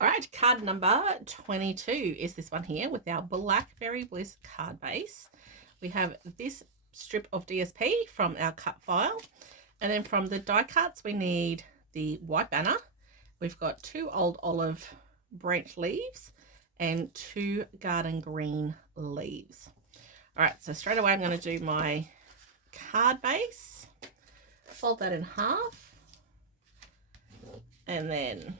All right, card number 22 is this one here with our Blackberry Bliss card base. We have this strip of DSP from our cut file. And then from the die cuts, we need the white banner. We've got 2 old olive branch leaves and 2 garden green leaves. All right, so straight away I'm going to do my card base. Fold that in half. And then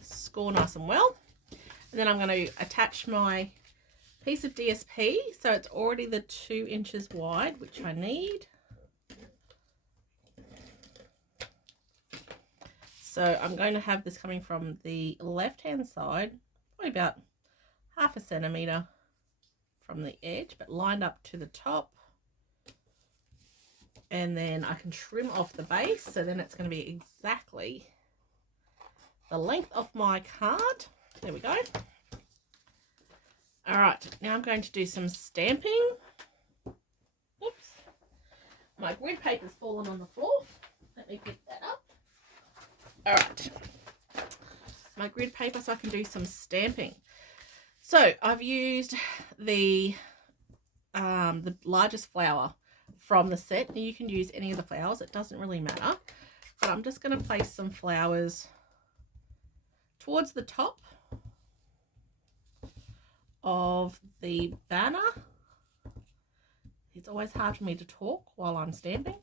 score nice and well. And then I'm going to attach my piece of DSP. So it's already the 2 inches wide, which I need. So I'm going to have this coming from the left-hand side, probably about 1/2 centimetre from the edge, but lined up to the top. And then I can trim off the base, so then it's going to be exactly the length of my card. There we go. All right, now I'm going to do some stamping. Oops. My grid paper's fallen on the floor. Let me pick that up. All right, my grid paper so I can do some stamping. So I've used the largest flower from the set. Now you can use any of the flowers, it doesn't really matter. But I'm just going to place some flowers towards the top of the banner. It's always hard for me to talk while I'm stamping.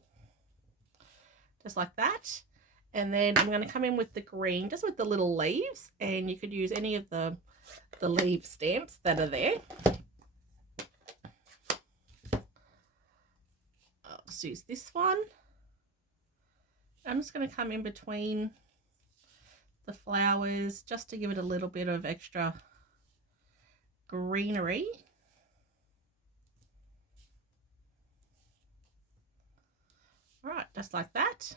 Just like that. And then I'm going to come in with the green, just with the little leaves, and you could use any of the leaf stamps that are there. I'll just use this one. I'm just going to come in between the flowers just to give it a little bit of extra greenery. All right, just like that.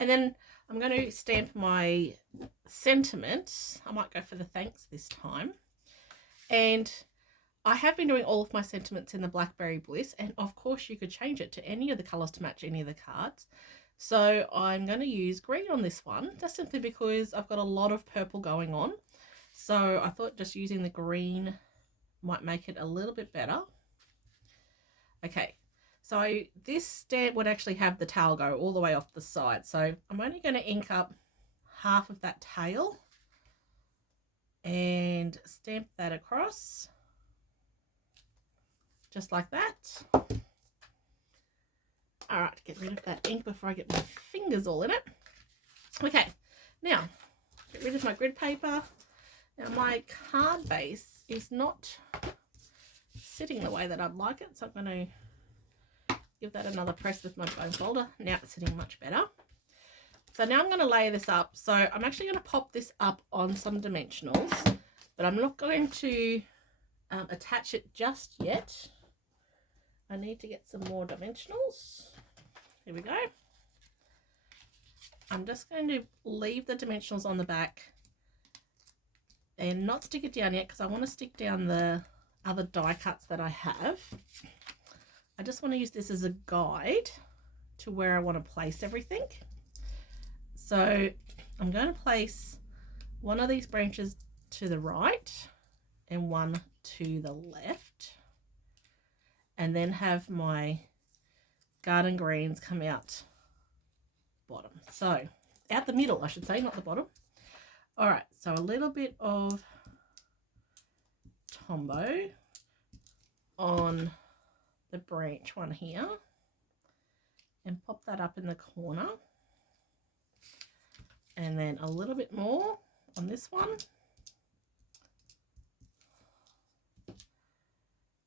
And then I'm going to stamp my sentiment. I might go for the thanks this time. And I have been doing all of my sentiments in the Blackberry Bliss, and of course you could change it to any of the colours to match any of the cards. So I'm going to use green on this one, just simply because I've got a lot of purple going on. So I thought just using the green might make it a little bit better. Okay, so this stamp would actually have the tail go all the way off the side. So I'm only going to ink up half of that tail and stamp that across. Just like that. All right, get rid of that ink before I get my fingers all in it. Okay, now get rid of my grid paper. Now my card base is not sitting the way that I'd like it, so I'm going to give that another press with my bone folder. Now it's sitting much better. So now I'm going to layer this up. So I'm actually going to pop this up on some dimensionals, but I'm not going to attach it just yet. I need to get some more dimensionals. Here we go. I'm just going to leave the dimensionals on the back and not stick it down yet because I want to stick down the other die cuts that I have. I just want to use this as a guide to where I want to place everything. So I'm going to place one of these branches to the right and one to the left, and then have my garden greens come out bottom. So out the middle, I should say, not the bottom. All right, so a little bit of Tombow on the branch one here and pop that up in the corner. And then a little bit more on this one.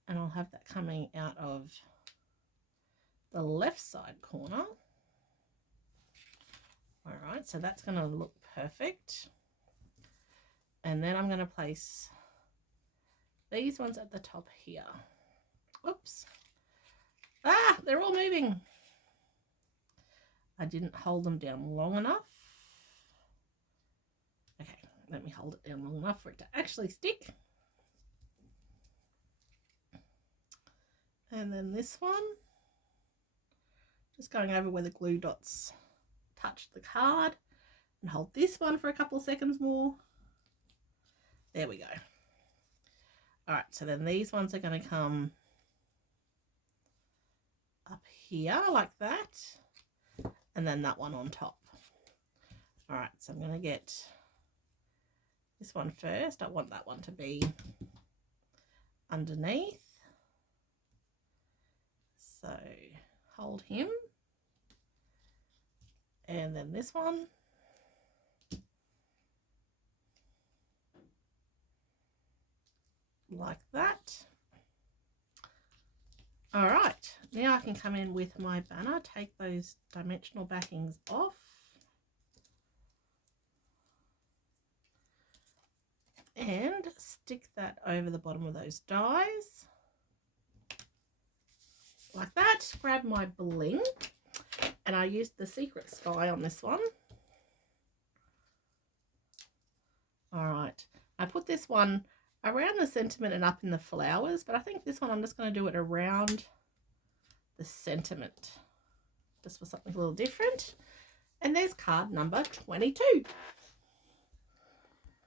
And I'll have that coming out of the left side corner. All right, so that's going to look perfect. And then I'm going to place these ones at the top here. Oops. Ah, they're all moving. I didn't hold them down long enough. Okay, let me hold it down long enough for it to actually stick. And then this one, just going over where the glue dots touch the card. and hold this one for a couple of seconds more. There we go. All right, so then these ones are going to come up here like that, and then that one on top. All right, so I'm going to get this one first. I want that one to be underneath. So hold him. And then this one. Like that. All right, now I can come in with my banner, take those dimensional backings off. And stick that over the bottom of those dies. Like that. Grab my bling. And I used the Secret Sky on this one. All right. I put this one around the sentiment and up in the flowers, but I think this one I'm just going to do it around the sentiment, just for something a little different. And there's card number 22.